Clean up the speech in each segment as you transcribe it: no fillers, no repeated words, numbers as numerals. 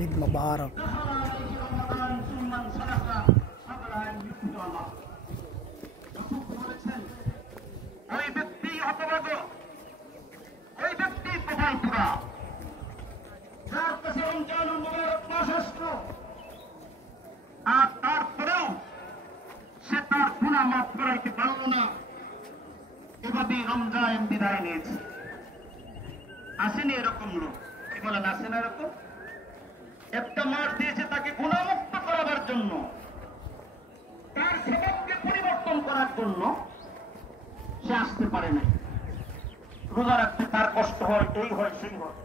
ঈদ মুবারক। ওই ব্যক্তি হতভাগ্য, ওই ব্যক্তি প্রভাবপুরা, যার কাছে রমজানুল মুবারক মাস আসলো, আর তারপরেও সে তার গুনাহ মাফ করাইতে পারল না, এভাবেই রমজান বিদায় নিয়েছে। আসেনি এরকম লোক? কি বলেন, আসে না এরকম? একটা মাস দিয়েছে তাকে গুনাহমুক্ত করাবার জন্য, তার স্বভাবকে পরিবর্তন করার জন্য, সে আসতে পারে না। রোজা রাখতে তার কষ্ট হয়, এই হয় সেই হয়।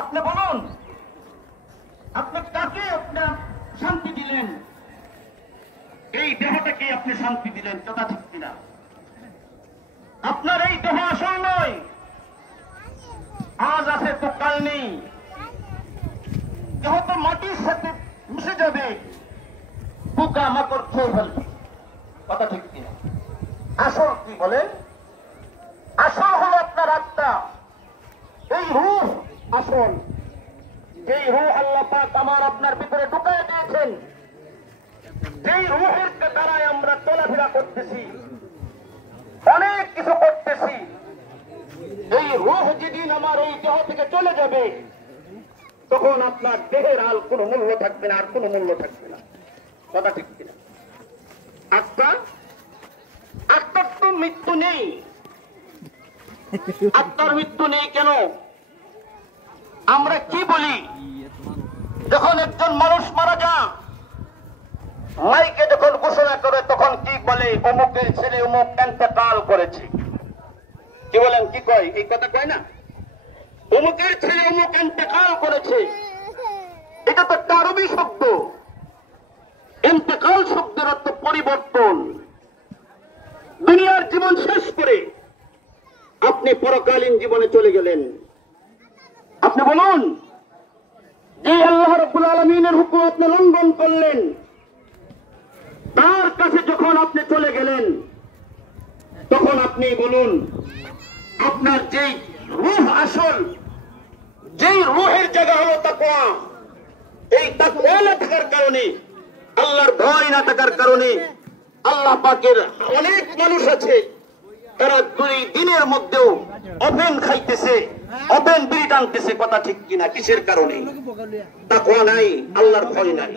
আপনি বলুন, আপনি কাকে আপনার শান্তি দিলেন? এই দেহটাকে আপনি শান্তি দিলেন, কথা ঠিক কিনা? আপনার এই দেহ আসল নয়, আজ আছে তো কাল নেই। দেহ তো মাটির সাথে মিশে যাবে, পোকা মাকড় খেয়ে ফেলবে, কথা ঠিক কিনা? আসল কি বলেন? আসল হল আপনার আত্মা, এই রূহ আসল। যেই রূহ আল্লাহ পাক আমার আপনার ভিতরে ঢুকায় দিয়েছেন, যেই রূহের দ্বারাই আমরা চলাফেরা করতেছি, অনেক কিছু করতেছি, এই রূহ যেদিন আমার এই দেহ থেকে চলে যাবে, তখন আপনার দেহের আর কোনো মূল্য থাকবে না, আর কোনো মূল্য থাকবে না, কথা ঠিক কিনা? আত্মার তো মৃত্যু নেই। আত্মার মৃত্যু নেই কেন? আমরা কি বলি যখন একজন মানুষ মারা যায়, মাইকে যখন ঘোষণা করে তখন কি বলে? অমুকের ছেলে অমুক ইন্তেকাল করেছে। কি বলেন, কি কয়? এই কথা কয় না? অমুকের ছেলে অমুক ইন্তেকাল করেছে। এটা তো একটা আরবি শব্দ। ইন্তেকাল শব্দের অর্থ পরিবর্তন। দুনিয়ার জীবন শেষ করে আপনি পরকালীন জীবনে চলে গেলেন। আপনি বলুন, যে আল্লাহ রাব্বুল আলামিনের হুকুম আপনি লঙ্ঘন করলেন, তার কাছে যখন আপনি চলে গেলেন, তখন আপনি বলুন, আপনার যেই রূহ আসল, যেই রূহের জায়গা হলো তাকওয়া, এই তাকওয়া না থাকার কারণে, আল্লাহর ভয় না থাকার কারণে, আল্লাহ পাকের অনেক মানুষ আছে তারা 2 দিনের মধ্যেও ওভেন খাইতেছে, ওভেন বিড়ি টানতেছে, কথা ঠিক কিনা? কিসের কারণে? তাকওয়া নাই, আল্লাহর ভয় নাই।